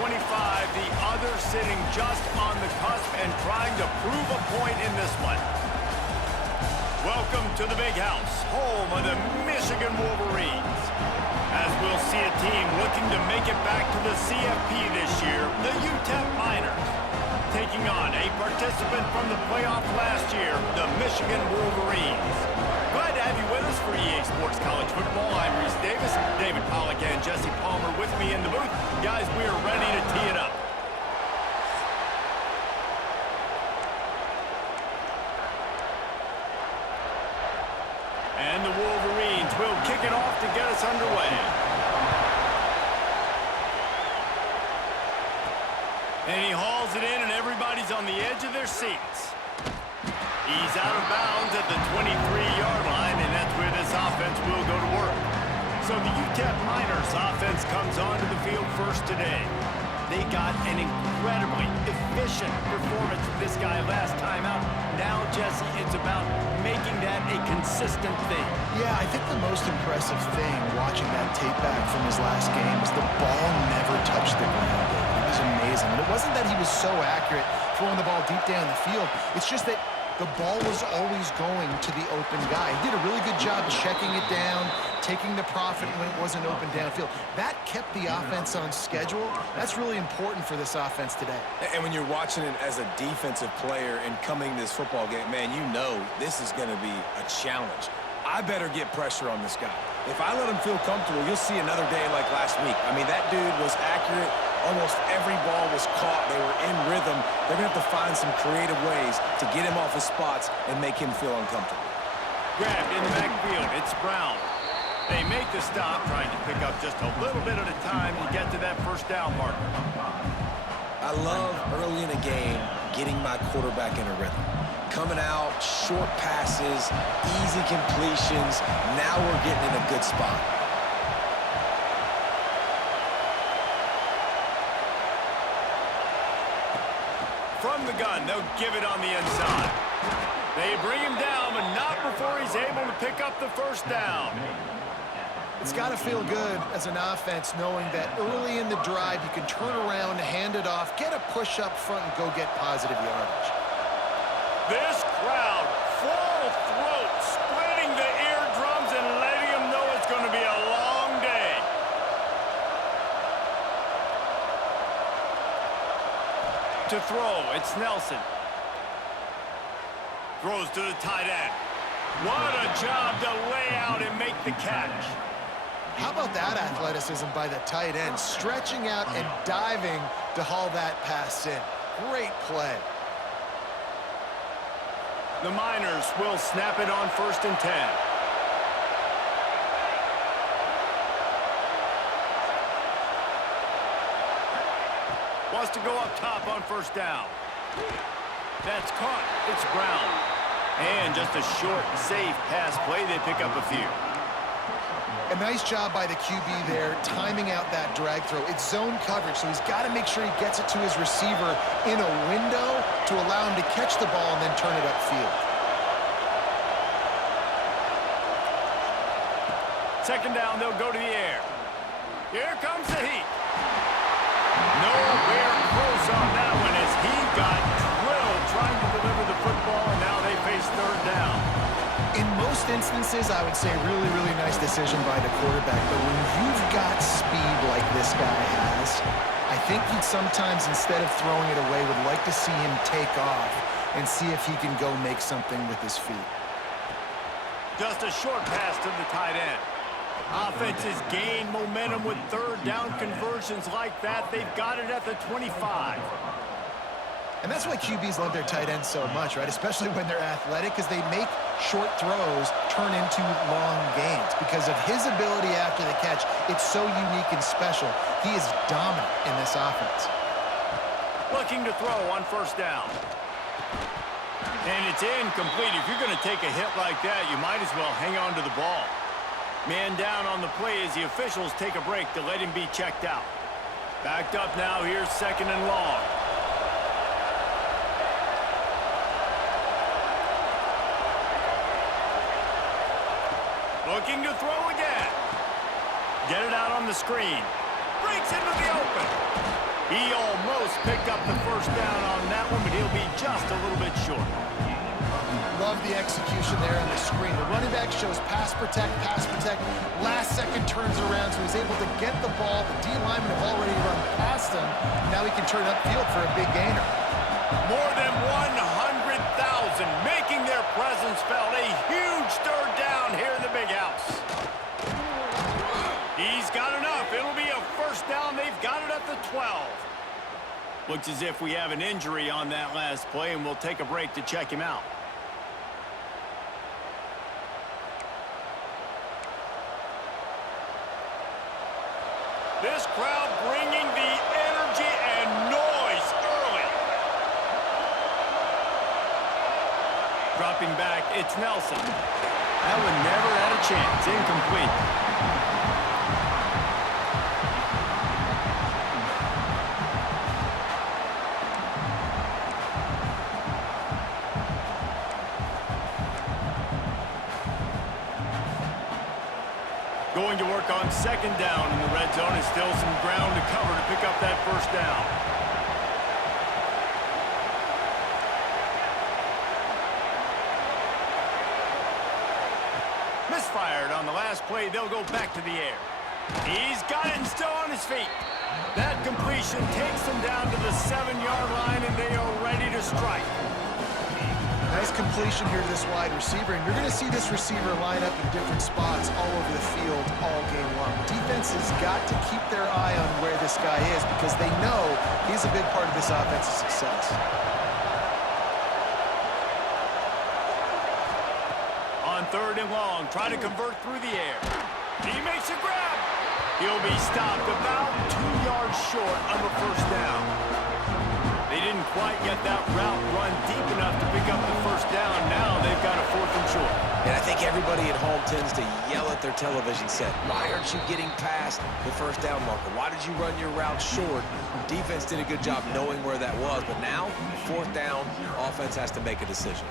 25, the other sitting just on the cusp and trying to prove a point in this one. Welcome to the Big House, home of the Michigan Wolverines. As we'll see a team looking to make it back to the CFP this year, the UTEP Miners. Taking on a participant from the playoff last year, the Michigan Wolverines. Glad to have you with us for EA Sports College Football. I'm Reese Davis, David Pollack and Jesse Palmer with me in the booth. Guys, we are ready to tee it up. And the Wolverines will kick it off to get us underway. And he hauls it in, and everybody's on the edge of their seats. He's out of bounds at the 23-yard line, and that's where this offense will go to work. So the UTEP Miners offense comes onto the field first today. They got an incredibly efficient performance from this guy last time out. Now, Jesse, it's about making that a consistent thing. Yeah, I think the most impressive thing watching that tape back from his last game is the ball never touched the ground. It was amazing. And it wasn't that he was so accurate throwing the ball deep down the field. It's just that the ball was always going to the open guy. He did a really good job checking it down, taking the profit when it wasn't open downfield. That kept the offense on schedule. That's really important for this offense today. And when you're watching it as a defensive player and coming to this football game, man, you know this is going to be a challenge. I better get pressure on this guy. If I let him feel comfortable, you'll see another day like last week. I mean, that dude was accurate. Almost every ball was caught. They were in rhythm. They're going to have to find some creative ways to get him off his spots and make him feel uncomfortable. Grabbed in the backfield. It's Brown. They make the stop, trying to pick up just a little bit at a time to get to that first down marker. I love early in a game getting my quarterback in a rhythm. Coming out, short passes, easy completions. Now we're getting in a good spot. From the gun, they'll give it on the inside. They bring him down, but not before he's able to pick up the first down. It's got to feel good as an offense knowing that early in the drive you can turn around, hand it off, get a push up front, and go get positive yardage. This crowd, full throat, splitting the eardrums and letting them know it's going to be a long day. To throw, it's Nelson. Throws to the tight end. What a job to lay out and make the catch. How about that athleticism by the tight end, stretching out and diving to haul that pass in. Great play. The Miners will snap it on 1st and 10. Wants to go up top on 1st down. That's caught. It's Brown. And just a short, safe pass play. They pick up a few. A nice job by the QB there, timing out that drag throw. It's zone coverage, so he's got to make sure he gets it to his receiver in a window to allow him to catch the ball and then turn it upfield. 2nd down, they'll go to the air. Here comes the heat. Nowhere close on that one as he got drilled trying to deliver the football, and now they face 3rd down. In most instances, I would say really nice decision by the quarterback. But when you've got speed like this guy has, I think he'd sometimes, instead of throwing it away, would like to see him take off and see if he can go make something with his feet. Just a short pass to the tight end. Offenses gain momentum with 3rd down conversions like that. They've got it at the 25. And that's why QBs love their tight ends so much, right? Especially when they're athletic, because they make short throws turn into long gains. Because of his ability after the catch, it's so unique and special. He is dominant in this offense. Looking to throw on 1st down. And it's incomplete. If you're going to take a hit like that, you might as well hang on to the ball. Man down on the play as the officials take a break to let him be checked out. Backed up now, here's 2nd and long. Looking to throw again. Get it out on the screen. Breaks into the open. He almost picked up the first down on that one, but he'll be just a little bit short. Love the execution there on the screen. The running back shows pass protect, pass protect. Last second turns around, so he's able to get the ball. The D linemen have already run past him. Now he can turn upfield for a big gainer. More than 100,000 making their presence felt. A huge third down here in the big house. He's got enough. It'll be a first down. They've got it at the 12. Looks as if we have an injury on that last play, and we'll take a break to check him out. This crowd bringing the energy and noise early. Dropping back, it's Nelson. That one never had a chance. Incomplete. Going to work on second down in the red zone. Is still some ground to cover to pick up that first down. Misfired on the last play. They'll go back to the air. He's got it and still on his feet. That completion takes them down to the 7-yard line, and they are ready to strike. Nice completion here to this wide receiver, and you're going to see this receiver line up in different spots all over the field all game long. Defense has got to keep their eye on where this guy is because they know he's a big part of this offense's success. On third and long, try to convert through the air. He makes a grab. He'll be stopped about 2 yards short on the first down. They didn't quite get that route run deep enough to pick up the first down. Now they've got a 4th and short. And I think everybody at home tends to yell at their television set. Why aren't you getting past the first down marker? Why did you run your route short? Defense did a good job knowing where that was, but now, 4th down, offense has to make a decision.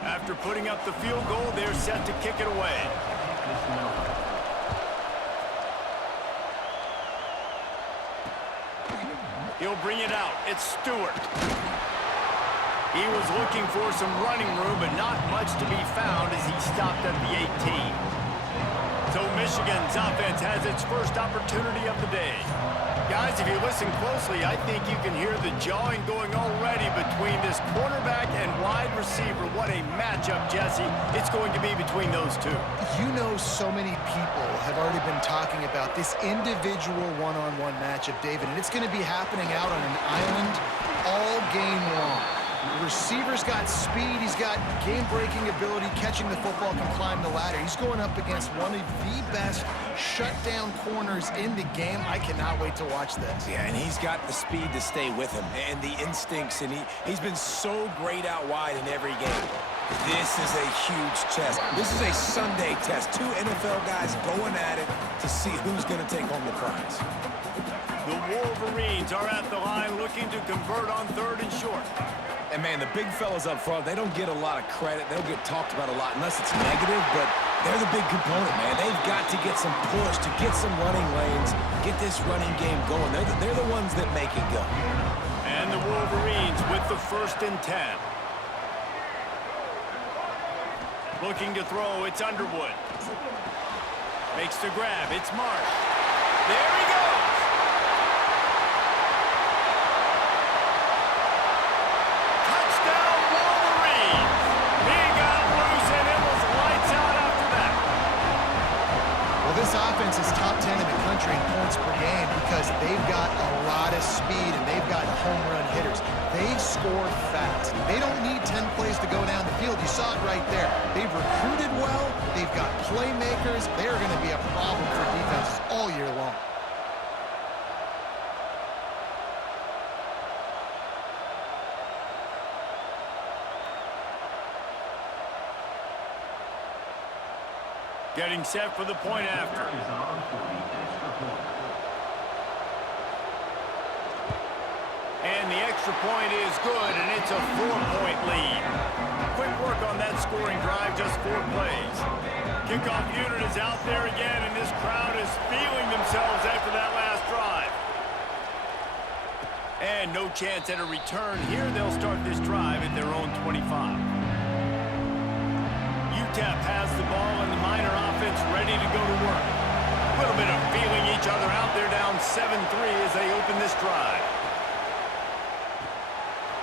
After putting up the field goal, they're set to kick it away. He'll bring it out. It's Stewart. He was looking for some running room, but not much to be found as he stopped at the 18. So Michigan's offense has its first opportunity of the day. Guys, if you listen closely, I think you can hear the jawing going already between this quarterback and wide receiver. What a matchup, Jesse. It's going to be between those two. You know, so many people have already been talking about this individual one-on-one matchup, David, and it's going to be happening out on an island all game long. The receiver's got speed, he's got game-breaking ability, catching the football, can climb the ladder. He's going up against one of the best shutdown corners in the game. I cannot wait to watch this. Yeah, and he's got the speed to stay with him and the instincts, and he's been so great out wide in every game. This is a huge test. This is a Sunday test. 2 NFL guys going at it to see who's going to take home the prize. The Wolverines are at the line looking to convert on third and short. And, man, the big fellas up front, they don't get a lot of credit. They'll get talked about a lot unless it's negative, but they're the big component, man. They've got to get some push, to get some running lanes, get this running game going. They're the ones that make it go. And the Wolverines with the 1st and 10. Looking to throw, it's Underwood. Makes the grab, it's Marsh. There he goes! Touchdown, Wolverines! He got loose and it was lights out after that. Well, this offense is top 10 in the country in points per game because they've got a lot of speed and they've got home run hitters. They score fast. They don't need 10 plays to go down the field. You saw it right there. They've recruited well. They've got playmakers. They're going to be a problem for defenses all year long. Getting set for the point after. And the extra point is good, and it's a 4-point lead. Quick work on that scoring drive, just 4 plays. Kickoff unit is out there again, and this crowd is feeling themselves after that last drive. And no chance at a return here. They'll start this drive at their own 25. UTEP has the ball, and the Miner offense ready to go to work. A little bit of feeling each other out. They're down 7-3 as they open this drive.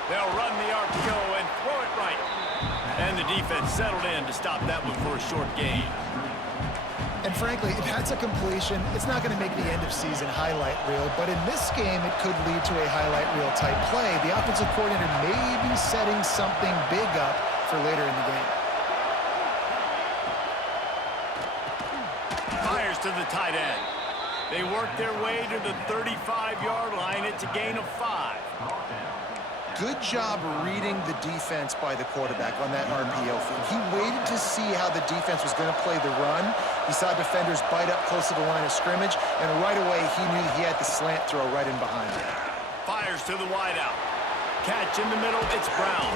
They'll run the RPO and throw it right. And the defense settled in to stop that one for a short gain. And frankly, if that's a completion, it's not going to make the end-of-season highlight reel, but in this game, it could lead to a highlight reel type play. The offensive coordinator may be setting something big up for later in the game. Fires to the tight end. They work their way to the 35-yard line. It's a gain of 5. Good job reading the defense by the quarterback on that RPO feed. He waited to see how the defense was going to play the run. He saw defenders bite up close to the line of scrimmage, and right away he knew he had the slant throw right in behind him. Fires to the wideout. Catch in the middle, it's Brown.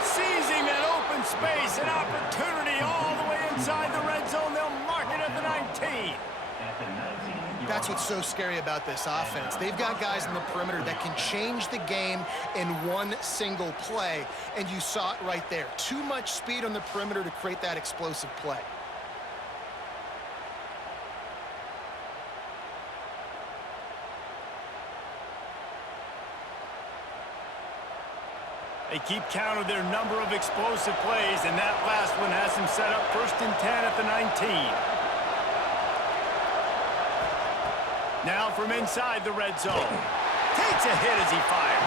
Seizing that open space, an opportunity all the way inside the red zone. They'll mark it at the 19. That's what's so scary about this offense. They've got guys in the perimeter that can change the game in one single play, and you saw it right there. Too much speed on the perimeter to create that explosive play. They keep count of their number of explosive plays, and that last one has them set up 1st and 10 at the 19. Now from inside the red zone. Takes a hit as he fires.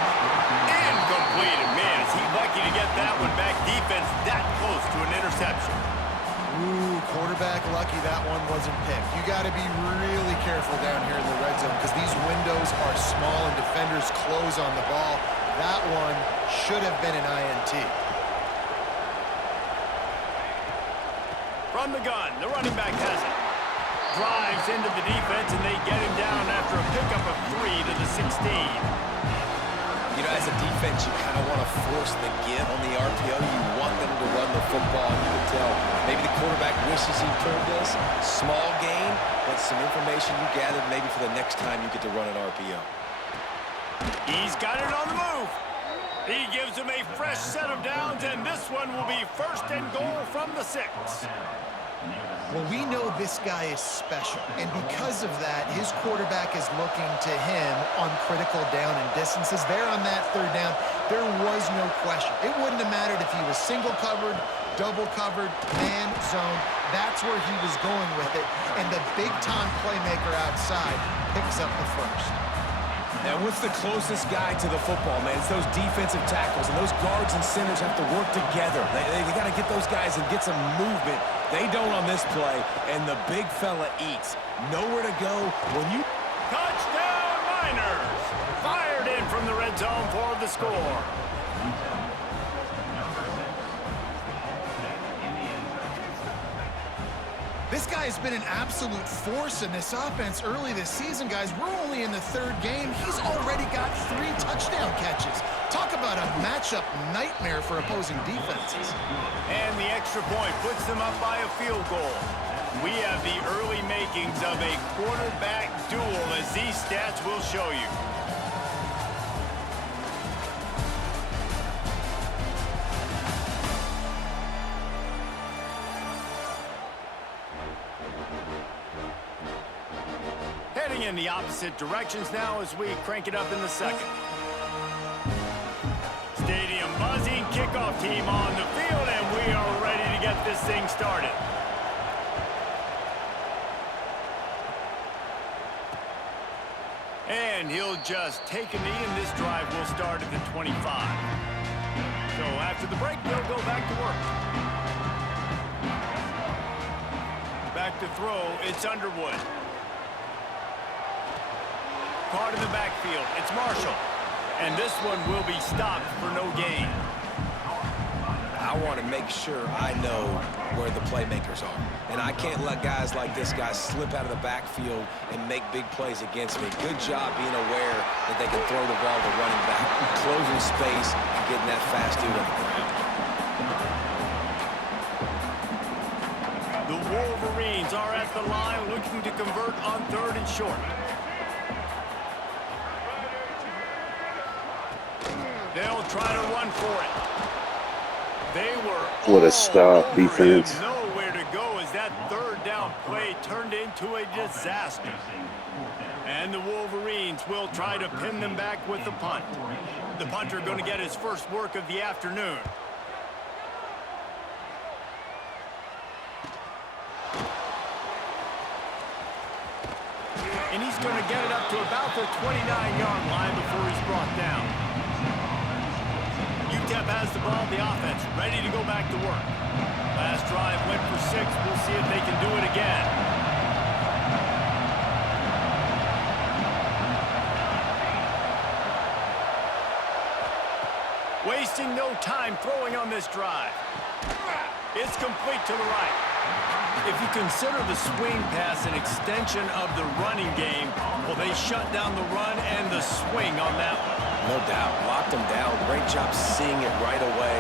Incomplete. And man, is he lucky to get that one back. Defense that close to an interception. Ooh, quarterback lucky that one wasn't picked. You got to be really careful down here in the red zone because these windows are small and defenders close on the ball. That one should have been an INT. From the gun, the running back has it. Drives into the defense, and they get him down after a pickup of 3 to the 16. You know, as a defense, you kind of want to force the give on the RPO. You want them to run the football, and you can tell maybe the quarterback wishes he pulled this. Small gain, but some information you gathered maybe for the next time you get to run an RPO. He's got it on the move. He gives him a fresh set of downs, and this one will be 1st and goal from the 6. Well, we know this guy is special, and because of that, his quarterback is looking to him on critical down and distances. There on that 3rd down, there was no question. It wouldn't have mattered if he was single covered, double covered, man, zone. That's where he was going with it, and the big-time playmaker outside picks up the 1st. Now, what's the closest guy to the football, man? It's those defensive tackles, and those guards and centers have to work together. They got to get those guys and get some movement. They don't on this play, and the big fella eats. Nowhere to go when you... Touchdown, Miners! Fired in from the red zone for the score. This guy has been an absolute force in this offense early this season, guys. We're only in the 3rd game. He's already got 3 touchdown catches. Talk about a matchup nightmare for opposing defenses. And the extra point puts them up by a field goal. We have the early makings of a quarterback duel, as these stats will show you. Heading in the opposite directions now as we crank it up in the 2nd. Stadium buzzing, kickoff team on the field, and we are ready to get this thing started. And he'll just take a knee, and this drive will start at the 25. So after the break, they'll go back to work. Back to throw, it's Underwood. Part of the backfield, it's Marshall. And this one will be stopped for no gain. I want to make sure I know where the playmakers are. And I can't let guys like this guy slip out of the backfield and make big plays against me. Good job being aware that they can throw the ball to running back, closing space, and getting that fast dude on the ground. The Wolverines are at the line looking to convert on 3rd and short. They'll try to run for it. They were What a stop defense. Nowhere to go as that 3rd down play turned into a disaster. And the Wolverines will try to pin them back with the punt. The punter going to get his first work of the afternoon. And he's going to get it up to about the 29-yard line before he's brought down. UTEP has the ball, the offense ready to go back to work. Last drive went for 6. We'll see if they can do it again. Wasting no time throwing on this drive. It's complete to the right. If you consider the swing pass an extension of the running game, well, they shut down the run and the swing on that one. No doubt. Locked him down. Great job seeing it right away.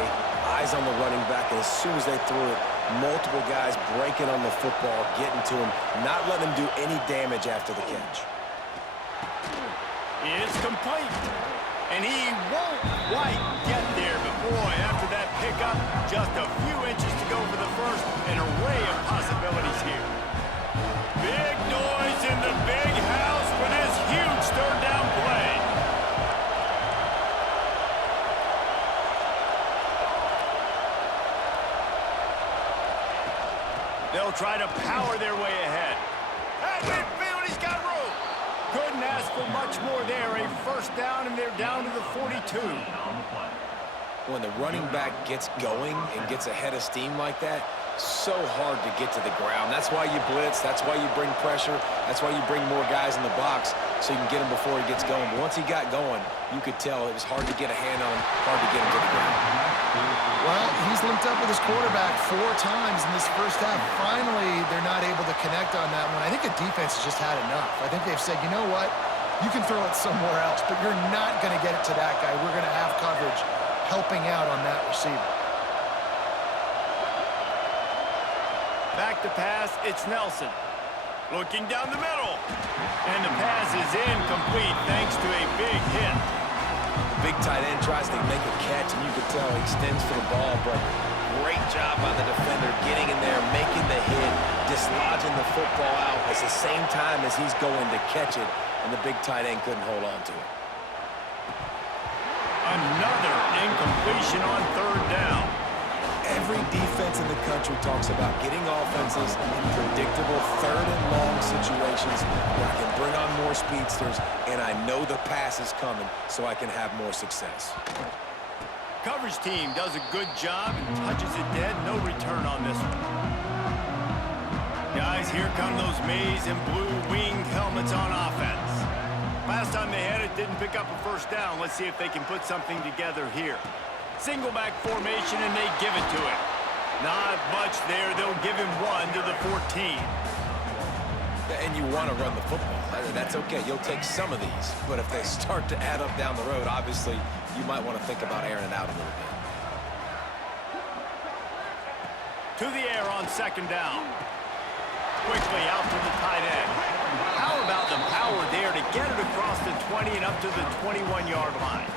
Eyes on the running back, and as soon as they threw it, multiple guys breaking on the football, getting to him, not letting him do any damage after the catch. It's complete. And he won't quite get there, but boy, after that pickup, just a few inches to go for the first. An array of possibilities here. Big noise in the big house for this huge 3rd down play. They'll try to power their way ahead. At midfield, he's got room. Couldn't ask for much more there. A 1st down, and they're down to the 42. When the running back gets going and gets ahead of steam like that, so hard to get to the ground. That's why you blitz. That's why you bring pressure. That's why you bring more guys in the box so you can get him before he gets going. But once he got going, you could tell it was hard to get a hand on him, hard to get him to the ground. Well, he's linked up with his quarterback 4 times in this first half. Finally, they're not able to connect on that one. I think the defense has just had enough. I think they've said, you know what? You can throw it somewhere else, but you're not going to get it to that guy. We're going to have coverage helping out on that receiver. Back to pass, it's Nelson. Looking down the middle. And the pass is incomplete thanks to a big hit. The big tight end tries to make a catch, and you can tell he extends for the ball, but great job by the defender getting in there, making the hit, dislodging the football out at the same time as he's going to catch it, and the big tight end couldn't hold on to it. Another incompletion on 3rd down. Every defense in the country talks about getting offenses in predictable 3rd and long situations where I can bring on more speedsters, and I know the pass is coming, so I can have more success. Coverage team does a good job and touches it dead. No return on this one. Guys, here come those maize and blue winged helmets on offense. Last time they had it, didn't pick up a 1st down. Let's see if they can put something together here. Single back formation, and they give it to him. Not much there. They'll give him 1 to the 14. And you want to run the football. That's okay. You'll take some of these. But if they start to add up down the road, obviously, you might want to think about airing it out a little bit. To the air on 2nd down. Quickly out to the tight end. How about the power there to get it across the 20 and up to the 21-yard line?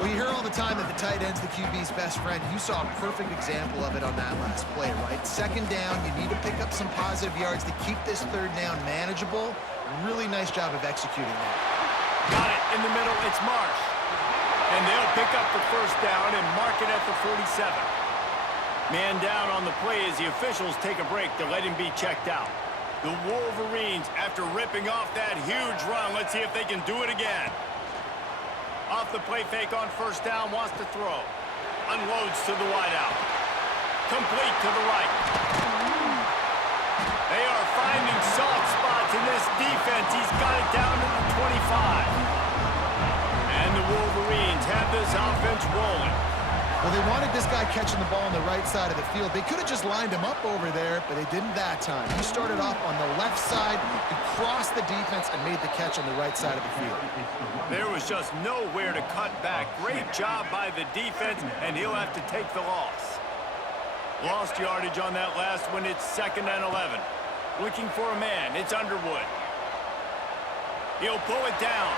Well, you hear all the time that the tight end's the QB's best friend. You saw a perfect example of it on that last play, right? 2nd down, you need to pick up some positive yards to keep this 3rd down manageable. Really nice job of executing that. Got it in the middle. It's Marsh. And they'll pick up the 1st down and mark it at the 47. Man down on the play as the officials take a break to let him be checked out. The Wolverines, after ripping off that huge run, let's see if they can do it again. Off the play fake on 1st down, wants to throw. Unloads to the wideout. Complete to the right. They are finding soft spots in this defense. He's got it down to the 25. And the Wolverines have this offense rolling. Well, they wanted this guy catching the ball on the right side of the field. They could have just lined him up over there, but they didn't that time. He started off on the left side, he crossed the defense, and made the catch on the right side of the field. There was just nowhere to cut back. Great job by the defense, and he'll have to take the loss. Lost yardage on that last one. It's 2nd and 11. Looking for a man. It's Underwood. He'll pull it down.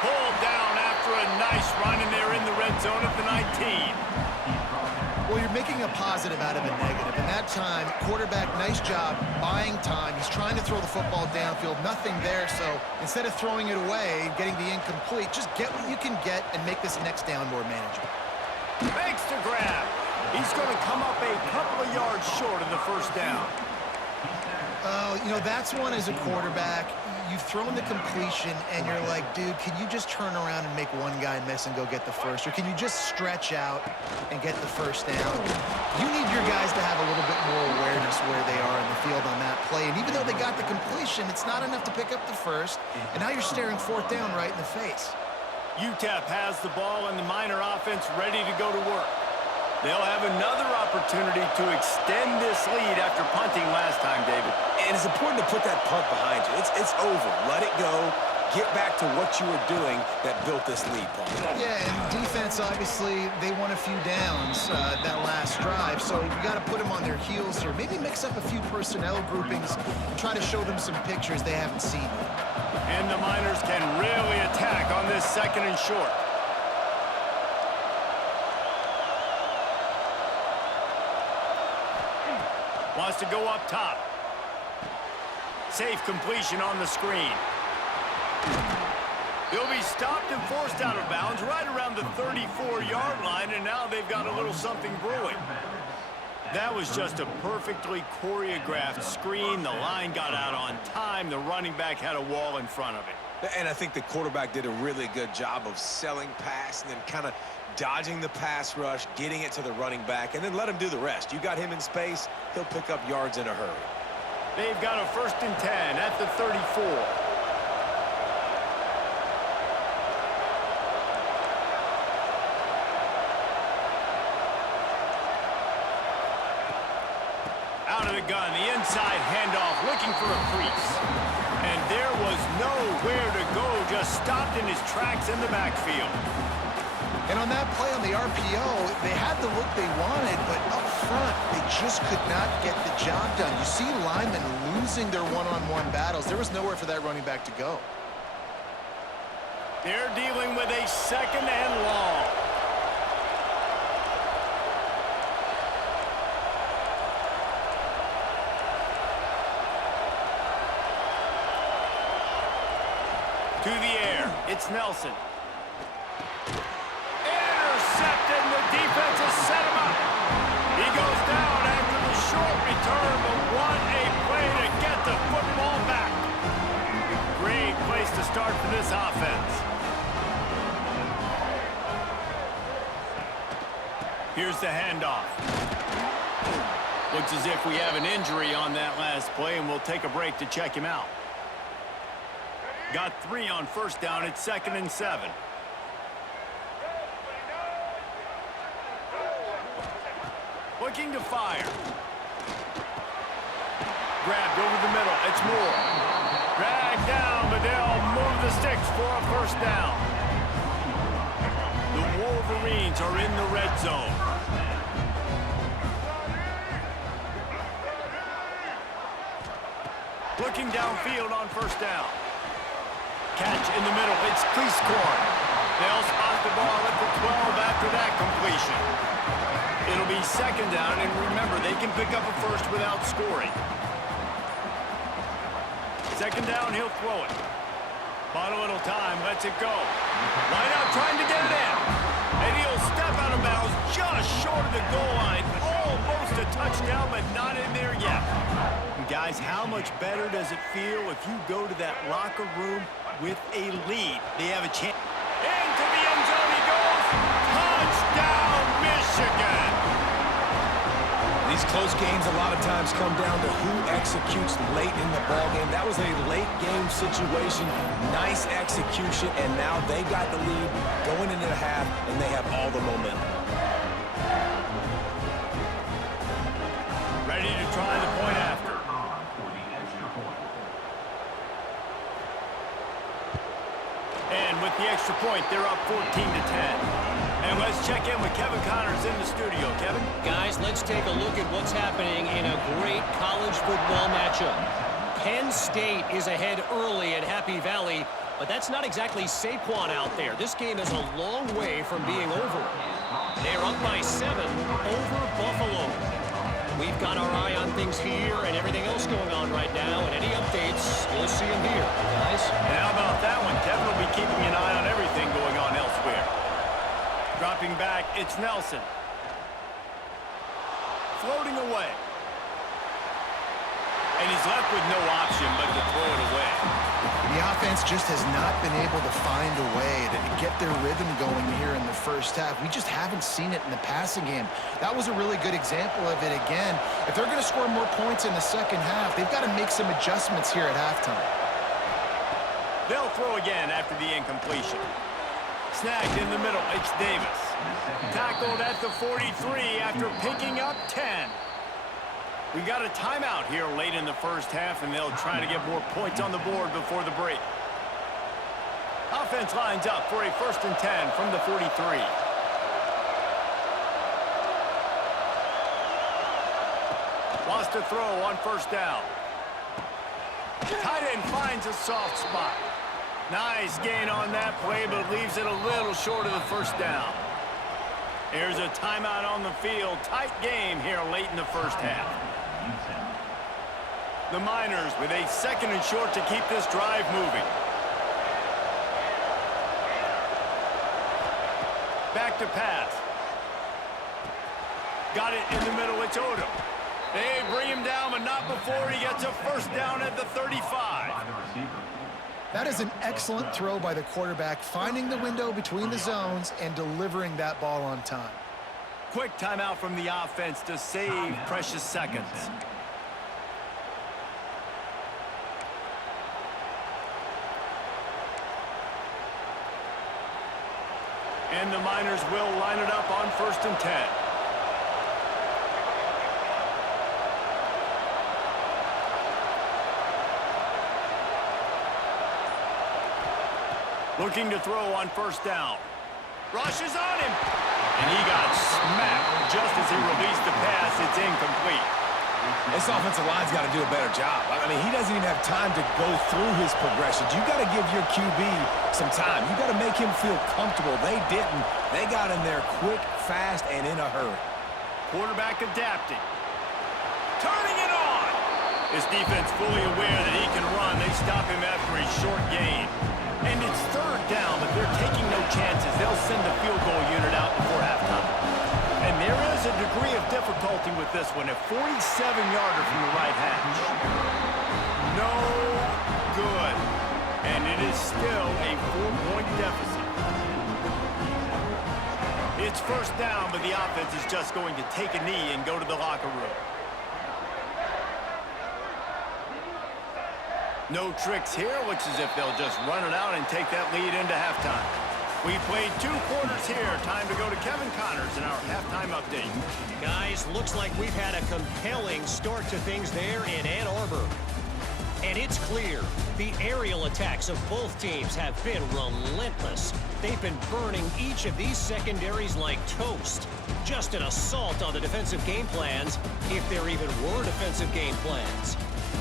Pulled down after a nice run, and they're in the red zone at the 19. Well, you're making a positive out of a negative. And that time, quarterback, nice job buying time. He's trying to throw the football downfield. Nothing there, so instead of throwing it away, getting the incomplete, just get what you can get and make this next down more manageable. Makes the grab. He's going to come up a couple of yards short of the first down. Oh, you know, that's one as a quarterback. You've thrown the completion, and you're like, dude, can you just turn around and make one guy miss and go get the first? Or can you just stretch out and get the first down? You need your guys to have a little bit more awareness where they are in the field on that play. And even though they got the completion, it's not enough to pick up the first. And now you're staring 4th down right in the face. UTEP has the ball, and the Miner offense ready to go to work. They'll have another opportunity to extend this lead after punting last time, David. And it's important to put that punt behind you. It's over. Let it go. Get back to what you were doing that built this lead, Paul. Yeah, and defense, obviously, they won a few downs that last drive, so you got to put them on their heels here. Maybe mix up a few personnel groupings and try to show them some pictures they haven't seen yet. And the Miners can really attack on this 2nd and short. Wants to go up top. Safe completion on the screen. They'll be stopped and forced out of bounds right around the 34-yard line, and now they've got a little something brewing. That was just a perfectly choreographed screen. The line got out on time. The running back had a wall in front of it. And I think the quarterback did a really good job of selling pass and then kind of dodging the pass rush, getting it to the running back, and then let him do the rest. You got him in space, he'll pick up yards in a hurry. They've got a 1st and 10 at the 34. Out of the gun, the inside handoff, looking for a crease. And there was nowhere to go, just stopped in his tracks in the backfield. And on that play on the RPO, they had the look they wanted, but up front, they just could not get the job done. You see linemen losing their one-on-one battles. There was nowhere for that running back to go. They're dealing with a 2nd and long. To the air, it's Nelson. Intercepted, and the defense has set him up. He goes down after the short return, but what a play to get the football back. Great place to start for this offense. Here's the handoff. Looks as if we have an injury on that last play, and we'll take a break to check him out. Got 3 on 1st down. It's 2nd and 7. Looking to fire. Grabbed over the middle. It's Moore. Dragged down, but they'll move the sticks for a 1st down. The Wolverines are in the red zone. Looking downfield on 1st down. Catch in the middle. It's Cleasecorn. They'll spot the ball at the 12 after that completion. It'll be 2nd down, and remember, they can pick up a first without scoring. 2nd down, he'll throw it. Bought a little time, lets it go. Line out trying to get it in. And he'll step out of bounds just short of the goal line. Almost a touchdown, but not in there yet. And guys, how much better does it feel if you go to that locker room with a lead? They have a chance. Into the end zone he goes. Touchdown, Michigan. These these close games a lot of times come down to who executes late in the ball game. That was a late game situation. Nice execution, and now they got the lead going into the half, and they have all the momentum. Ready to try the point after. And with the extra point, they're up 14-10. And let's check in with Kevin Connors in the studio. Kevin? Guys, let's take a look at what's happening in a great college football matchup. Penn State is ahead early at Happy Valley, but that's not exactly Saquon out there. This game is a long way from being over. They're up by 7 over Buffalo. We've got our eye on things here and everything else going on right now, and any updates, we'll see them here, guys. And how about that one? Kevin will be keeping an eye on everything going on elsewhere. Dropping back, it's Nelson. Floating away. And he's left with no option but to throw it away. The offense just has not been able to find a way to get their rhythm going here in the first half. We just haven't seen it in the passing game. That was a really good example of it again. If they're going to score more points in the second half, they've got to make some adjustments here at halftime. They'll throw again after the incompletion. Snagged in the middle, it's Davis. Tackled at the 43 after picking up 10. We got a timeout here late in the first half, and they'll try to get more points on the board before the break. Offense lines up for a 1st and 10 from the 43. Lost a throw on 1st down. Tight end finds a soft spot. Nice gain on that play, but leaves it a little short of the 1st down. Here's a timeout on the field. Tight game here late in the first half. The Miners with a 2nd and short to keep this drive moving. Back to pass. Got it in the middle, it's Odom. They bring him down, but not before he gets a 1st down at the 35. That is an excellent throw by the quarterback, finding the window between the zones and delivering that ball on time. Quick timeout from the offense to save precious seconds. And the Miners will line it up on 1st and 10. Looking to throw on 1st down. Rushes on him. And he got smacked just as he released the pass. It's incomplete. This offensive line's got to do a better job. I mean, he doesn't even have time to go through his progressions. You got to give your QB some time. You got to make him feel comfortable. They didn't. They got in there quick, fast, and in a hurry. Quarterback adapting. Turning it on. His defense fully aware that he can run. They stop him after a short gain. And it's 3rd down, but they're taking no chances. They'll send the field goal unit out before halftime. And there is a degree of difficulty with this one. A 47-yarder from the right hash. No good. And it is still a 4-point deficit. It's 1st down, but the offense is just going to take a knee and go to the locker room. No tricks here. Looks as if they'll just run it out and take that lead into halftime. We played 2 quarters here. Time to go to Kevin Connors in our halftime update. Guys, looks like we've had a compelling start to things there in Ann Arbor. And it's clear, the aerial attacks of both teams have been relentless. They've been burning each of these secondaries like toast. Just an assault on the defensive game plans, if there even were defensive game plans.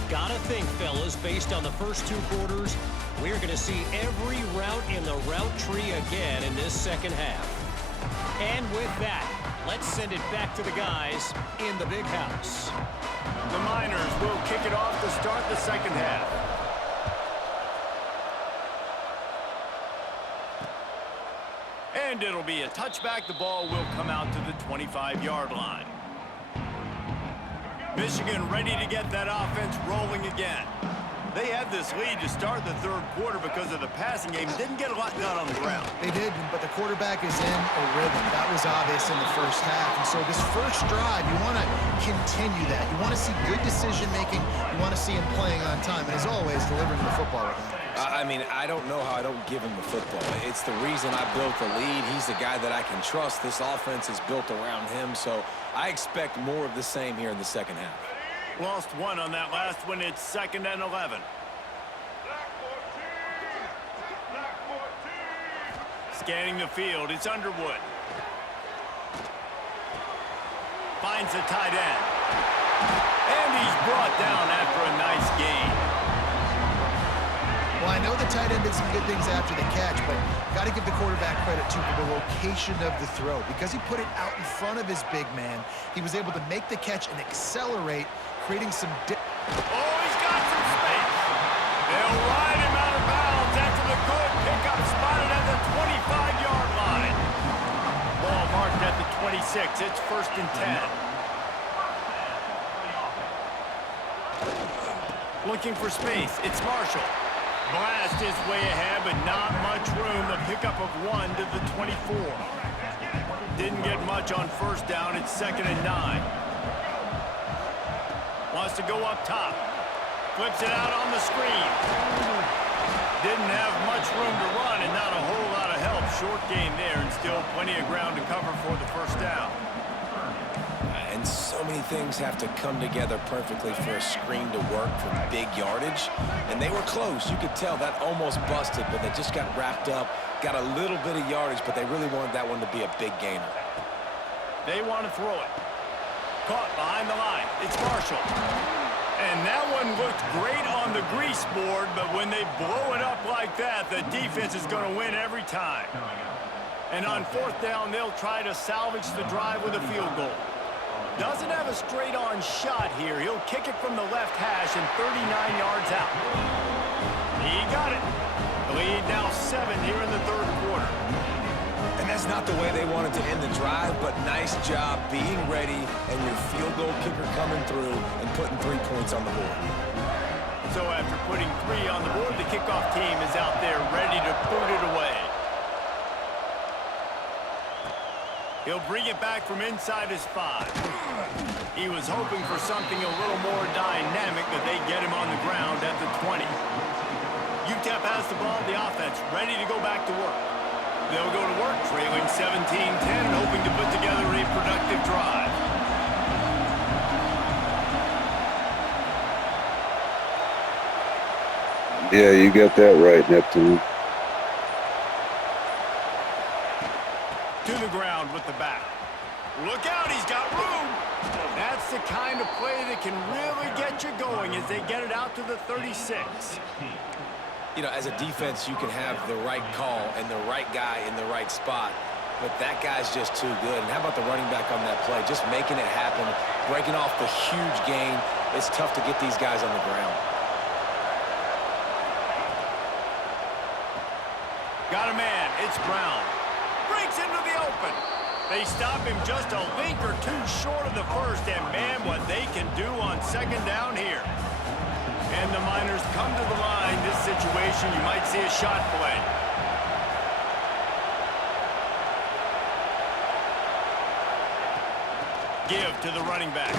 Gotta think, fellas, based on the first 2 quarters, we're going to see every route in the route tree again in this second half. And with that, let's send it back to the guys in the big house. The Miners will kick it off to start the second half. And it'll be a touchback. The ball will come out to the 25-yard line. Michigan ready to get that offense rolling again. They had this lead to start the third quarter because of the passing game. Didn't get a lot done on the ground. They did, but the quarterback is in a rhythm. That was obvious in the first half. And so this first drive, you want to continue that. You want to see good decision-making. You want to see him playing on time. And as always, delivering the football with him. I mean, I don't know how I don't give him the football. It's the reason I built the lead. He's the guy that I can trust. This offense is built around him, so I expect more of the same here in the second half. Lost one on that last one. It's 2nd and 11. Scanning the field, it's Underwood. Finds a tight end. And he's brought down after a nice gain. Well, I know the tight end did some good things after the catch, but got to give the quarterback credit, too, for the location of the throw. Because he put it out in front of his big man, he was able to make the catch and accelerate, creating some... Oh, he's got some space. They'll ride him out of bounds after the good pickup spotted at the 25-yard line. Ball marked at the 26. It's 1st and 10. Looking for space. It's Marshall. Blast his way ahead, but not much room. A pickup of 1 to the 24. Didn't get much on 1st down. It's 2nd and 9. Wants to go up top. Flips it out on the screen. Didn't have much room to run and not a whole lot of help. Short gain there and still plenty of ground to cover for the 1st down. And so many things have to come together perfectly for a screen to work for big yardage. And they were close. You could tell that almost busted, but they just got wrapped up, got a little bit of yardage, but they really wanted that one to be a big gainer. They want to throw it. Caught behind the line. It's Marshall. And that one looked great on the grease board, but when they blow it up like that, the defense is going to win every time. And on 4th down, they'll try to salvage the drive with a field goal. Doesn't have a straight-on shot here. He'll kick it from the left hash and 39 yards out. He got it. The lead now 7 here in the third quarter. And that's not the way they wanted to end the drive, but nice job being ready and your field goal kicker coming through and putting 3 points on the board. So after putting 3 on the board, the kickoff team is out there ready to boot it away. He'll bring it back from inside his 5. He was hoping for something a little more dynamic, but they get him on the ground at the 20. UTEP has the ball, the offense ready to go back to work. They'll go to work, trailing 17-10 and hoping to put together a productive drive. Yeah, you got that right, Neptune. To the ground with the back. Look out, he's got room. That's the kind of play that can really get you going as they get it out to the 36. You know, as a defense, you can have the right call and the right guy in the right spot, but that guy's just too good. And how about the running back on that play? Just making it happen, breaking off the huge gain. It's tough to get these guys on the ground. Got a man, it's Brown. Breaks into the open. They stop him just a link or 2 short of the 1st, and man, what they can do on 2nd down here. And the Miners come to the line. This situation, you might see a shot play. Give to the running back.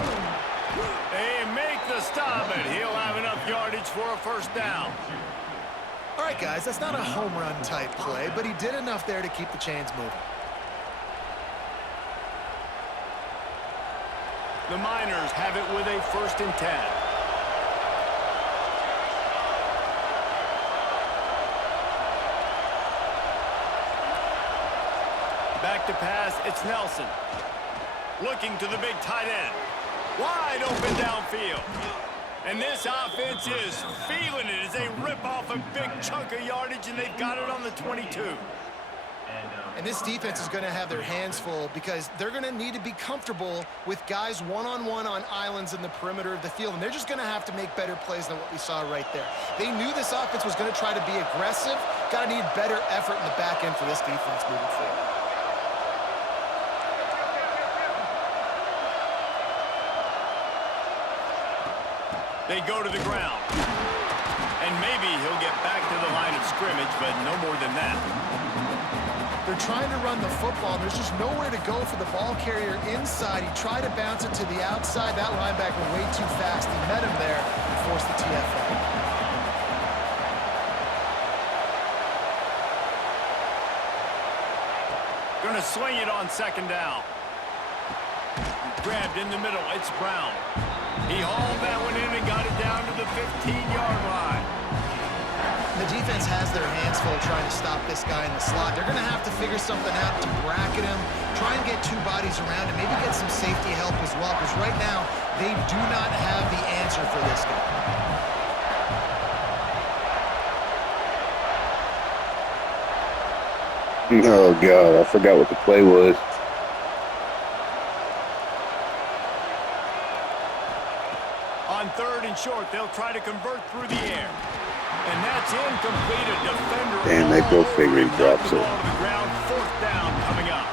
They make the stop, and he'll have enough yardage for a 1st down. All right, guys, that's not a home run type play, but he did enough there to keep the chains moving. The Miners have it with a 1st and 10. Back to pass, it's Nelson. Looking to the big tight end. Wide open downfield. And this offense is feeling it as they rip off a big chunk of yardage, and they've got it on the 22. And this defense is going to have their hands full because they're going to need to be comfortable with guys one-on-one on islands in the perimeter of the field. And they're just going to have to make better plays than what we saw right there. They knew this offense was going to try to be aggressive. Got to need better effort in the back end for this defense moving forward. They go to the ground. get back to the line of scrimmage, but no more than that. They're trying to run the football. There's just nowhere to go for the ball carrier inside. He tried to bounce it to the outside. That linebacker way too fast. He met him there and forced the TFL. Going to swing it on second down. Grabbed in the middle. It's Brown. He hauled that one in and got it down to the 15-yard line. The defense has their hands full trying to stop this guy in the slot. They're going to have to figure something out to bracket him, try and get two bodies around him, maybe get some safety help as well, because right now they do not have the answer for this guy. Oh, God, I forgot what the play was. On third and short, they'll try to convert through the air. And that's incomplete. A defender. Damn, they go figure he drops it. Ball to the ground, fourth down coming up.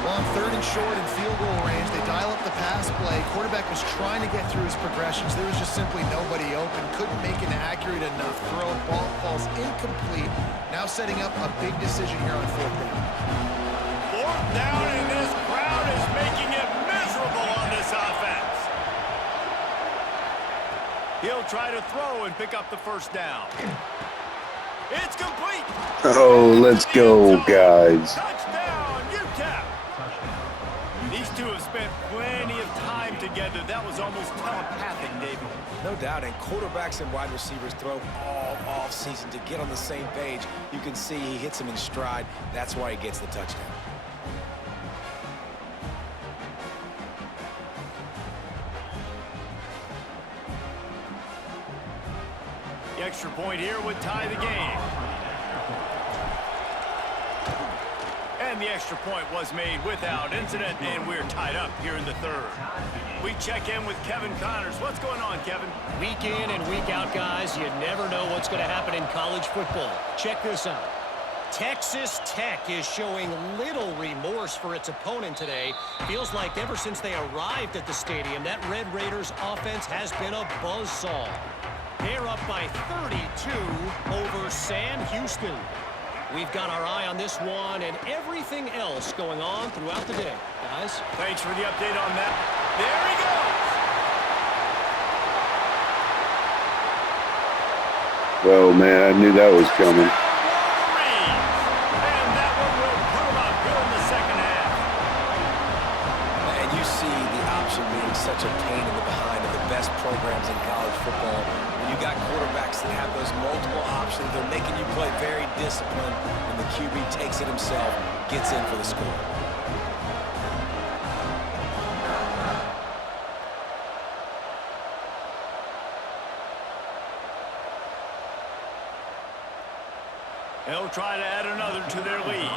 Well, on third and short and field goal range, they dial up the pass play. Quarterback was trying to get through his progressions. There was just simply nobody open. Couldn't make an accurate enough throw. Ball falls incomplete. Now setting up a big decision here on fourth down. Fourth down, and this crowd is making it miserable on this offense. He'll try to throw and pick up the first down. It's complete. Oh, let's go, guys. Touchdown, UTEP. These two have spent plenty of time together. That was almost telepathic, David. No doubt, and quarterbacks and wide receivers throw all off-season to get on the same page. You can see he hits him in stride. That's why he gets the touchdown. The extra point here would tie the game. And the extra point was made without incident, and we're tied up here in the third. We check in with Kevin Connors. What's going on, Kevin? Week in and week out, guys, you never know what's going to happen in college football. Check this out. Texas Tech is showing little remorse for its opponent today. Feels like ever since they arrived at the stadium, that Red Raiders offense has been a buzzsaw. They're up by 32 over Sam Houston. We've got our eye on this one and everything else going on throughout the day. Guys? Thanks for the update on that. There he goes! Well, man, I knew that was coming. And that one will put him up here in the second half. And you see the option being such a pain in the behind of the best programs in college football. When you got quarterbacks that have those multiple options, they're making you play very disciplined, and the QB takes it himself, gets in for the score. They'll try to add another to their lead.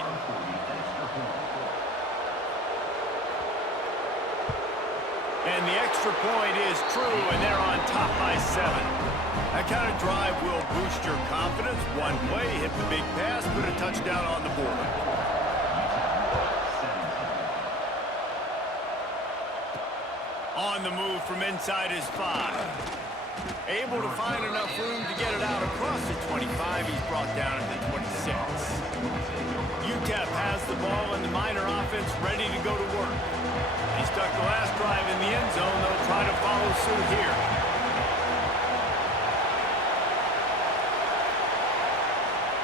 And the extra point is true, and they're on top by 7. That kind of drive will boost your confidence. One play, hit the big pass, put a touchdown on the board. On the move from inside his 5. Able to find enough room to get it out across the 25. He's brought down at the 26. UTEP has the ball, and the Miner offense ready to go to work. He stuck the last drive in the end zone. They'll try to follow suit here.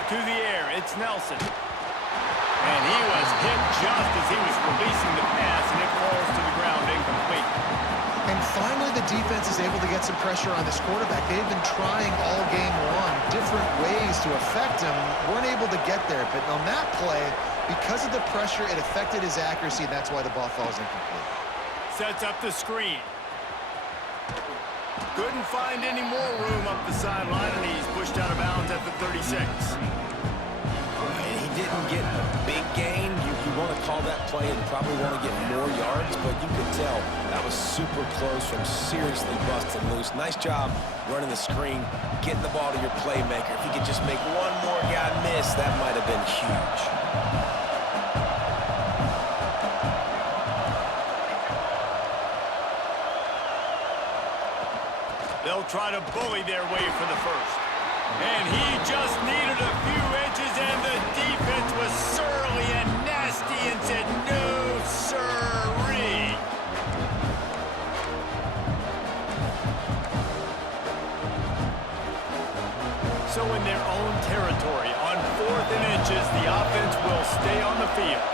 To the air, it's Nelson. And he was hit just as he was releasing the pass, and it falls to the ground incomplete. And finally, the defense is able to get some pressure on this quarterback. They've been trying all game long, different ways to affect him. Weren't able to get there, but on that play, because of the pressure, it affected his accuracy, and that's why the ball falls incomplete. Sets up the screen. Couldn't find any more room up the sideline, and he's pushed out of bounds at the 36. And he didn't get a big gain. You want to call that play and probably want to get more yards, but you could tell that was super close from seriously busting loose. Nice job running the screen, getting the ball to your playmaker. If he could just make one more guy miss, that might have been huge. They'll try to bully their way for the first. And he just needed a few inches, and the defense was surly and nasty and said, no, sirree. So in their own territory, on 4th and inches, the offense will stay on the field.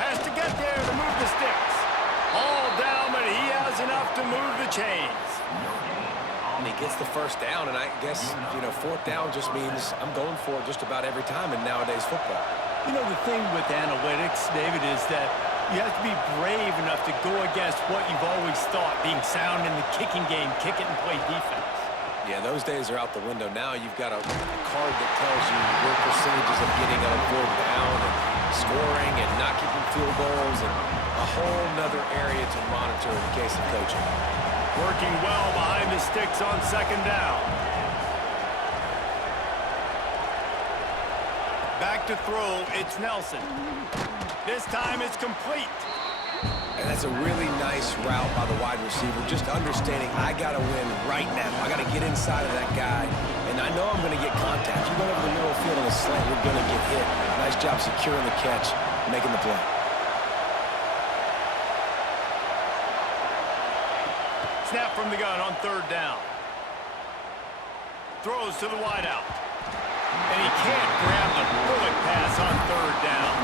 Has to get there to move the sticks. All down, but he has enough to move the chains. And he gets the first down, and I guess, 4th down just means I'm going for it just about every time in nowadays football. You know, the thing with analytics, David, is that you have to be brave enough to go against what you've always thought, being sound in the kicking game, kick it and play defense. Yeah, those days are out the window. Now you've got a card that tells you your percentages of getting on 4th down and scoring and not kicking field goals, and a whole nother area to monitor in the case of coaching. Working well behind the sticks on 2nd down. Back to throw, it's Nelson. This time it's complete. And that's a really nice route by the wide receiver, just understanding I got to win right now. I got to get inside of that guy, and I know I'm going to get contact. You run over the middle of the field on a slant, you're going to get hit. Nice job securing the catch, making the play. Snap from the gun on 3rd down. Throws to the wideout. And he can't grab the bullet pass on 3rd down.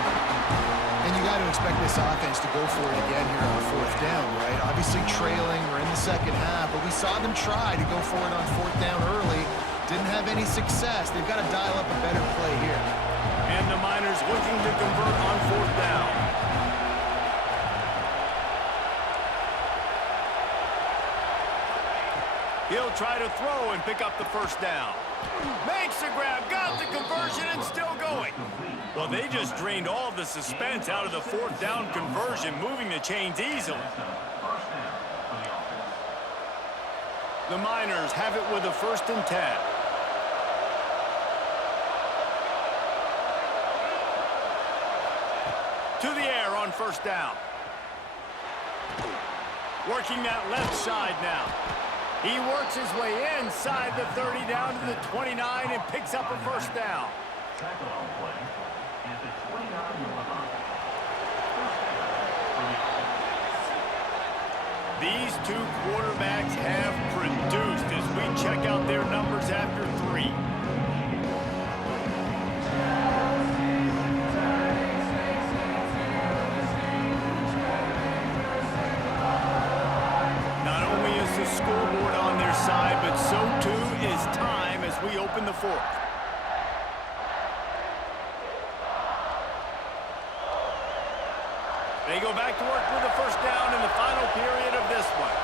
And you got to expect this offense to go for it again here on 4th down, right? Obviously trailing, we're in the 2nd half, but we saw them try to go for it on 4th down early. Didn't have any success. They've got to dial up a better play here. And the Miners looking to convert on 4th down. He'll try to throw and pick up the 1st down. Makes the grab, got the conversion, and still going. Well, they just drained all the suspense out of the 4th down conversion, moving the chains easily. The Miners have it with a 1st and 10. To the air on 1st down. Working that left side now. He works his way inside the 30 down to the 29 and picks up a 1st down. These two quarterbacks have produced as we check out their numbers after 3. Not only is the scoreboard on their side, but so too is time as we open the 4th. They go back to work with the 1st down in the final period of this one.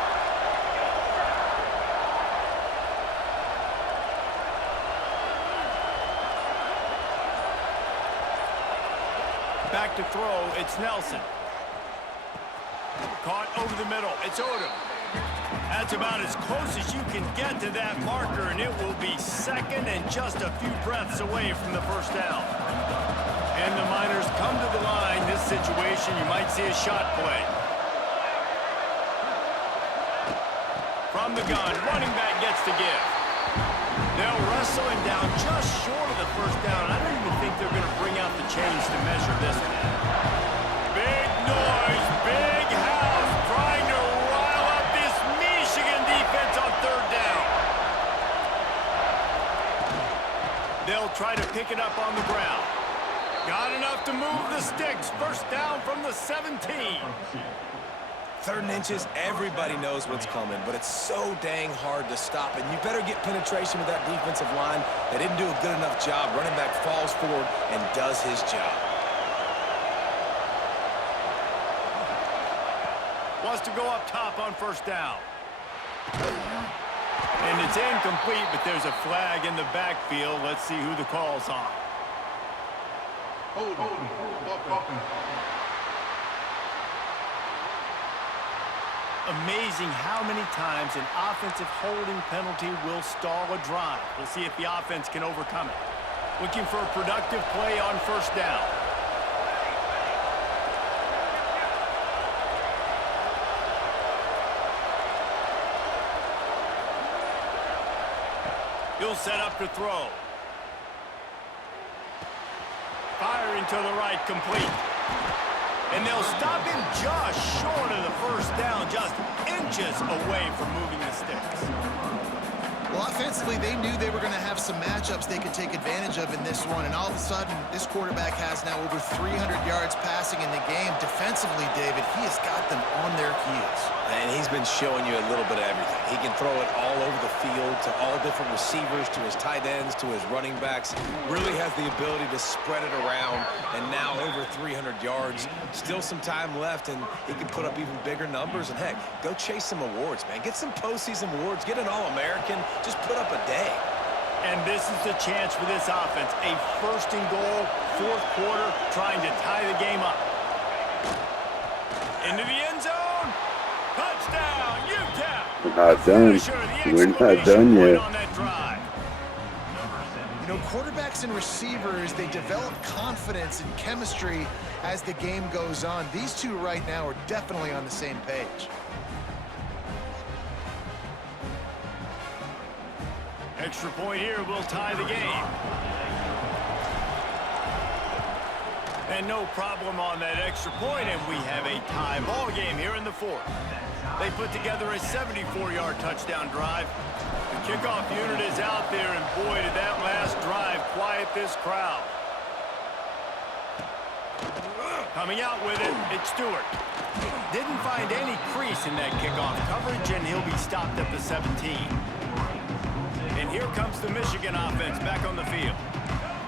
Back to throw, it's Nelson. Caught over the middle, it's Odom. That's about as close as you can get to that marker, and it will be 2nd and just a few breaths away from the 1st down. And the Miners come to the line. This situation, you might see a shot play. From the gun, running back gets to give. They'll wrestle him down just short of the 1st down. I don't even think they're going to bring out the chains to measure this one. Big noise, big house, trying to rile up this Michigan defense on 3rd down. They'll try to pick it up on the ground. Got enough to move the sticks. 1st down from the 17. 3rd and inches, everybody knows what's coming, but it's so dang hard to stop. And you better get penetration with that defensive line. They didn't do a good enough job. Running back falls forward and does his job. Wants to go up top on 1st down. And it's incomplete, but there's a flag in the backfield. Let's see who the call's on. Amazing how many times an offensive holding penalty will stall a drive. We'll see if the offense can overcome it. Looking for a productive play on 1st down. He'll set up to throw. Firing to the right, complete. And they'll stop him just short of the first down, just inches away from moving the sticks. Well, offensively, they knew they were going to have some matchups they could take advantage of in this one, and all of a sudden, this quarterback has now over 300 yards passing in the game. Defensively, David, he has got them on their heels. And he's been showing you a little bit of everything. He can throw it all over the field to all different receivers, to his tight ends, to his running backs. Really has the ability to spread it around, and now over 300 yards. Still some time left, and he can put up even bigger numbers. And, heck, go chase some awards, man. Get some postseason awards. Get an All-American. Just put up a day. And this is the chance for this offense. A first and goal, fourth quarter, trying to tie the game up. Into the end zone. Touchdown, UTEP. We're not done. We're not done yet. On that drive. You know, quarterbacks and receivers, they develop confidence and chemistry as the game goes on. These two right now are definitely on the same page. Extra point here will tie the game. And no problem on that extra point, and we have a tie ball game here in the fourth. They put together a 74-yard touchdown drive. The kickoff unit is out there, and boy, did that last drive quiet this crowd. Coming out with it, it's Stewart. Didn't find any crease in that kickoff coverage, and he'll be stopped at the 17. And here comes the Michigan offense back on the field.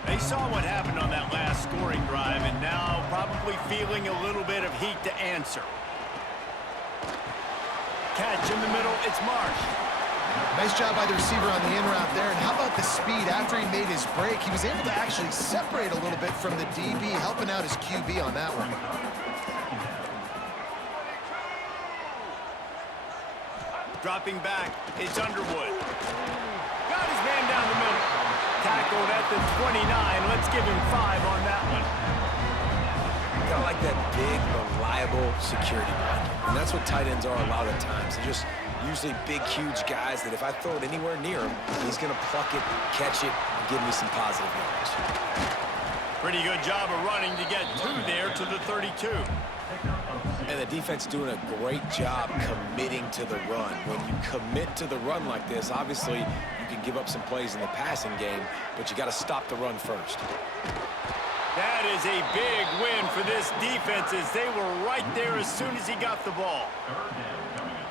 They saw what happened on that last scoring drive, and now probably feeling a little bit of heat to answer. Catch in the middle, it's Marsh. Nice job by the receiver on the in route there. And how about the speed? After he made his break, he was able to actually separate a little bit from the DB, helping out his QB on that one. Dropping back, it's Underwood. Got his man down the middle. Tackled at the 29. Let's give him 5 on that one. Kind of like that big, reliable security blanket. And that's what tight ends are a lot of the times. They're just usually big, huge guys that if I throw it anywhere near him, he's going to pluck it, catch it, and give me some positive yards. Pretty good job of running to get 2 there to the 32. And the defense doing a great job committing to the run. When you commit to the run like this, obviously you can give up some plays in the passing game, but you got to stop the run first. That is a big win for this defense as they were right there as soon as he got the ball.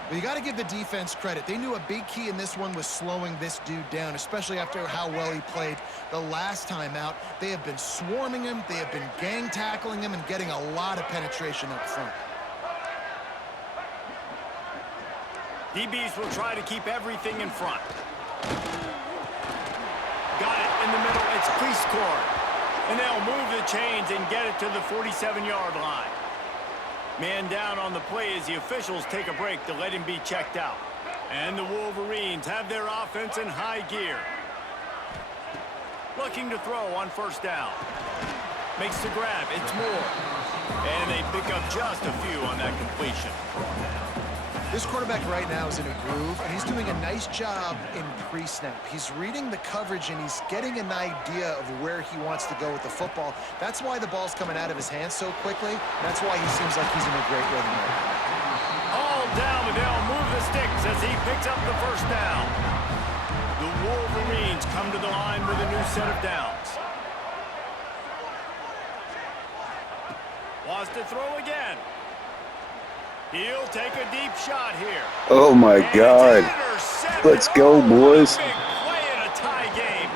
Well, you got to give the defense credit. They knew a big key in this one was slowing this dude down, especially after how well he played the last time out. They have been swarming him, they have been gang tackling him, and getting a lot of penetration up front. DBs will try to keep everything in front. Got it in the middle. It's Priestcore. And they'll move the chains and get it to the 47-yard line. Man down on the play as the officials take a break to let him be checked out. And the Wolverines have their offense in high gear. Looking to throw on first down. Makes the grab. It's Moore. And they pick up just a few on that completion. This quarterback right now is in a groove, and he's doing a nice job in pre-snap. He's reading the coverage, and he's getting an idea of where he wants to go with the football. That's why the ball's coming out of his hands so quickly. That's why he seems like he's in a great rhythm right now. All down, but they'll move the sticks as he picks up the first down. The Wolverines come to the line with a new set of downs. Wants to throw again. He'll take a deep shot here. Oh my God. Let's go, boys. Big play in a tie game.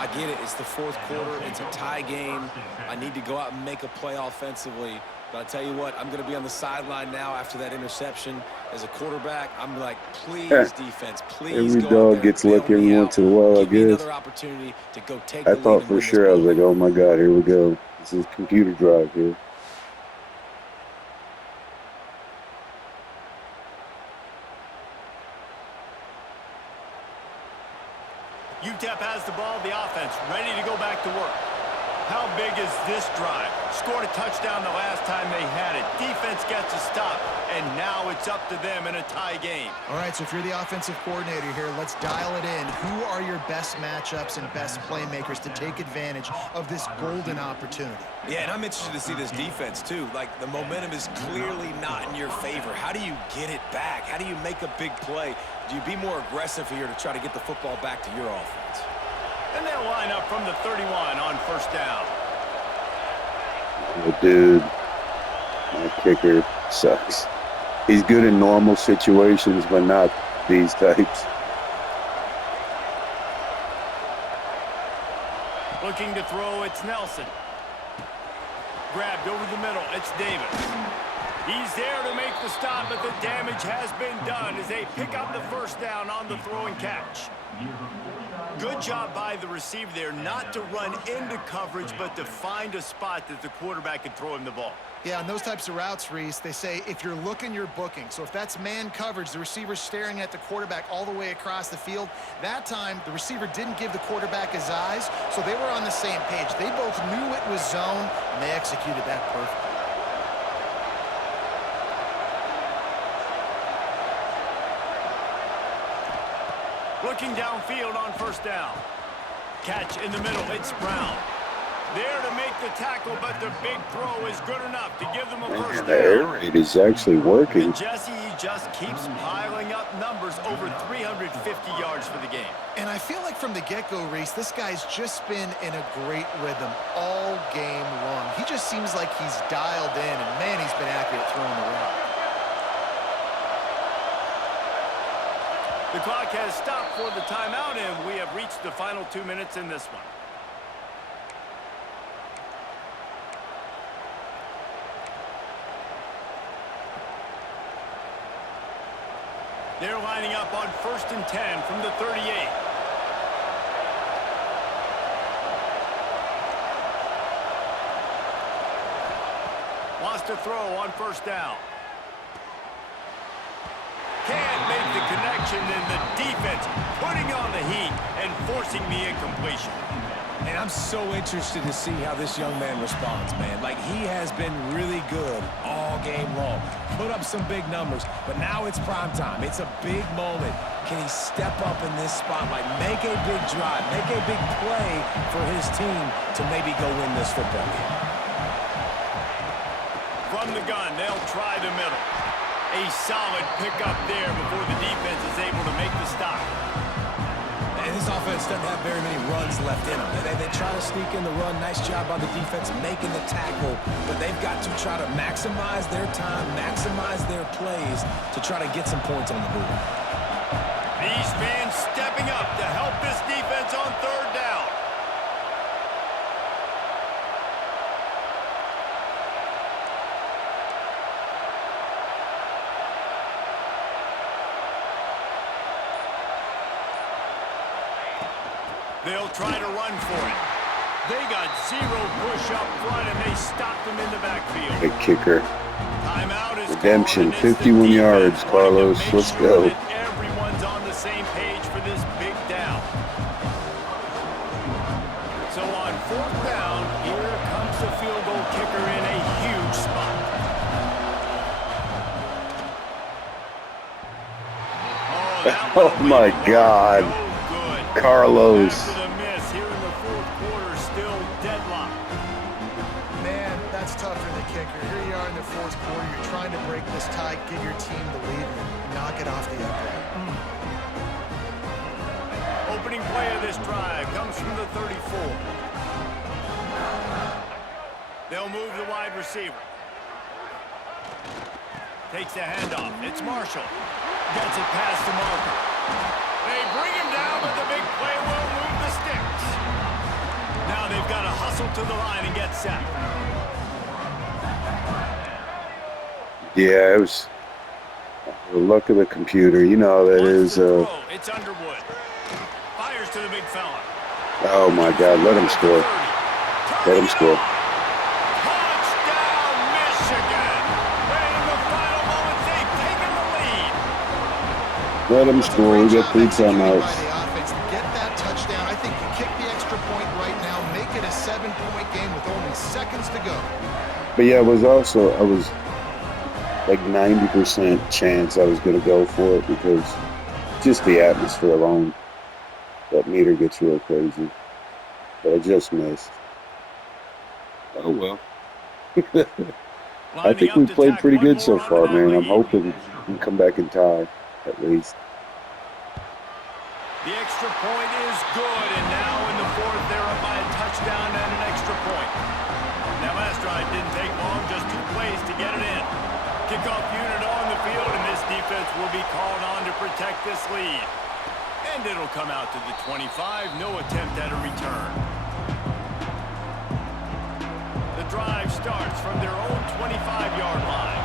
I get it. It's the fourth quarter. It's a tie game. I need to go out and make a play offensively. But I tell you what, I'm going to be on the sideline now after that interception. As a quarterback, I'm like, please, defense, please. Every dog gets lucky every once in a while, I guess. Another opportunity to go take I thought for sure, I was like, oh my God, here we go. This is computer drive here. UTEP has the ball, the offense ready to go back to work. How big is this drive? Scored a touchdown the last time they had it. Defense gets a stop, and now it's up to them in a tie game. All right, so if you're the offensive coordinator here, let's dial it in. Who are your best matchups and best playmakers to take advantage of this golden opportunity? Yeah, and I'm interested to see this defense, too. Like, the momentum is clearly not in your favor. How do you get it back? How do you make a big play? Do you be more aggressive here to try to get the football back to your offense? And they'll line up from the 31 on first down. Oh, dude, my kicker sucks. He's good in normal situations, but not these types. Looking to throw, it's Nelson. Grabbed over the middle, it's Davis. He's there to make the stop, but the damage has been done as they pick up the first down on the throw and catch. Good job by the receiver there not to run into coverage, but to find a spot that the quarterback can throw him the ball. Yeah, on those types of routes, Reese, they say if you're looking, you're booking. So if that's man coverage, the receiver's staring at the quarterback all the way across the field. That time, the receiver didn't give the quarterback his eyes, so they were on the same page. They both knew it was zone, and they executed that perfectly. Looking downfield on first down. Catch in the middle, it's Brown. There to make the tackle, but the big throw is good enough to give them a first down. The air raid is actually working. And Jesse, he just keeps piling up numbers, over 350 yards for the game. And I feel like from the get-go, Reese, this guy's just been in a great rhythm all game long. He just seems like he's dialed in, and man, he's been accurate throwing the rock. The clock has stopped for the timeout, and we have reached the final 2 minutes in this one. They're lining up on 1st and 10 from the 38. Wants to throw on first down. Can't make the connection, and the defense putting on the heat and forcing the incompletion. And I'm so interested to see how this young man responds, man. Like, he has been really good all game long. Put up some big numbers, but now it's prime time. It's a big moment. Can he step up in this spotlight, make a big drive, make a big play for his team to maybe go win this football game? From the gun, they'll try the middle. A solid pickup there before the defense is able to make the stop. And this offense doesn't have very many runs left in them. They try to sneak in the run. Nice job by the defense making the tackle. But they've got to try to maximize their time, maximize their plays to try to get some points on the board. These fans stepping up to help this defense on third down. They'll try to run for it. They got zero push up front, and they stopped them in the backfield. The kicker. Timeout is Redemption, called, and it's the 51 defense yards, wanting to Carlos. make Let's sure go. that everyone's on the same page for this big down. So on 4th down, here comes the field goal kicker in a huge spot. Oh my God. Carlos. After the miss here in the 4th quarter, still deadlocked. Man, that's tough for the kicker. Here you are in the 4th quarter. You're trying to break this tie, give your team the lead, and knock it off the upright. Opening play of this drive comes from the 34. They'll move the wide receiver. Takes the handoff. It's Marshall. Gets it past the marker. They bring him down, but the big play will move the sticks. Now they've got to hustle to the line and get sacked. Yeah, it was the luck of the computer. You know how that is. It's Underwood. Fires to the big fella. Oh my God, let him score. Let him score. Touchdown, Michigan. And in the final moments, they've taken the lead. Let him score. We got 3 timeouts. By the offense to get that touchdown. I think you kick the extra point right now, make it a 7-point game. But yeah, it was also, I was like 90% chance I was going to go for it because just the atmosphere alone, that meter gets real crazy. But I just missed. Oh well. I think we played pretty good so far, man. I'm hoping we can come back and tie, at least. The extra point is good, and now in the fourth, they're up by a touchdown and an extra point. That last drive didn't take long, just 2 plays to get it in. Kickoff unit on the field, and this defense will be called on to protect this lead. And it'll come out to the 25, no attempt at a return. The drive starts from their own 25-yard line.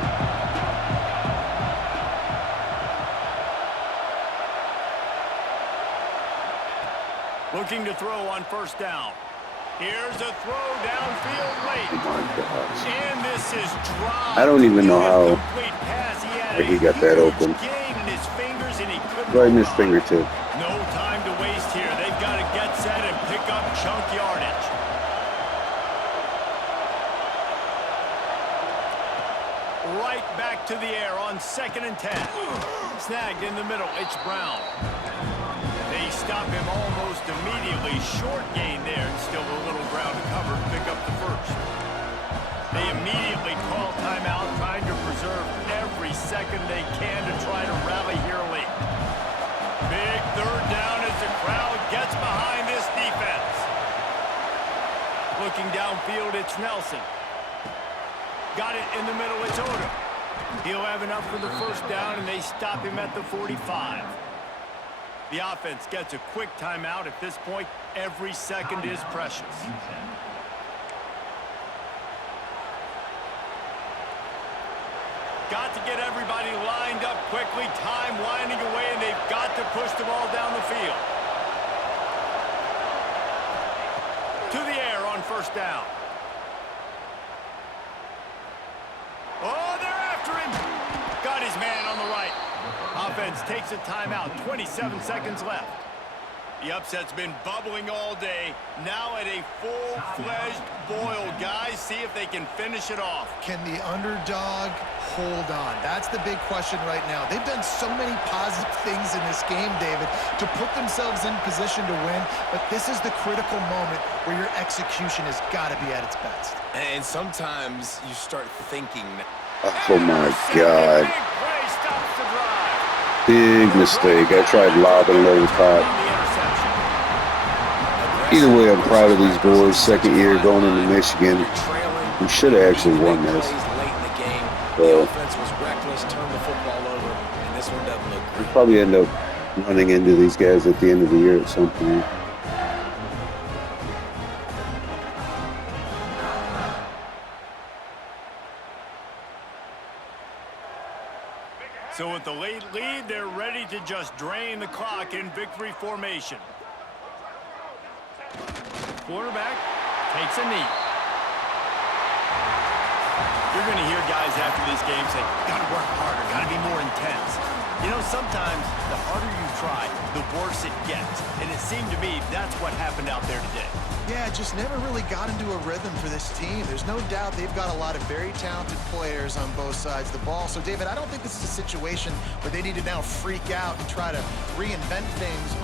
Looking to throw on first down. Here's a throw downfield late. Oh my gosh. And this is dropped. I don't even know how he got that open. Right in his fingertip. No time to waste here. They've got to get set and pick up chunk yardage. Right back to the air on 2nd and 10. Snagged in the middle. It's Brown. They stop him almost immediately. Short gain there, and still a little ground to cover to pick up the first. They immediately call timeout, trying to preserve every second they can to try to rally here late. Big third down as the crowd gets behind this defense. Looking downfield, it's Nelson. Got it in the middle, it's Odom. He'll have enough for the first down, and they stop him at the 45. The offense gets a quick timeout. At this point, every second is precious. Got to get everybody lined up quickly. Time winding away, and they've got to push the ball down the field. To the air on first down. Oh, they're after him. Got his man on the right. Offense takes a timeout, 27 seconds left. The upset's been bubbling all day. Now at a full-fledged boil. Guys, see if they can finish it off. Can the underdog hold on? That's the big question right now. They've done so many positive things in this game, David, to put themselves in position to win, but this is the critical moment where your execution has got to be at its best. And sometimes you start thinking, oh my God. Big mistake. I tried lobbing it over top. Either way, I'm proud of these boys. Second year going into Michigan. We should have actually won this. The offense was reckless, turned the football over, and this one doesn't look We'll great. probably end up running into these guys at the end of the year at some point. So with the late lead, they're ready to just drain the clock in victory formation. Quarterback takes a knee. You're going to hear guys after these games say, got to work harder, got to be more intense. You know, sometimes the harder you try, the worse it gets. And it seemed to me that's what happened out there today. Yeah, just never really got into a rhythm for this team. There's no doubt they've got a lot of very talented players on both sides of the ball. So, David, I don't think this is a situation where they need to now freak out and try to reinvent things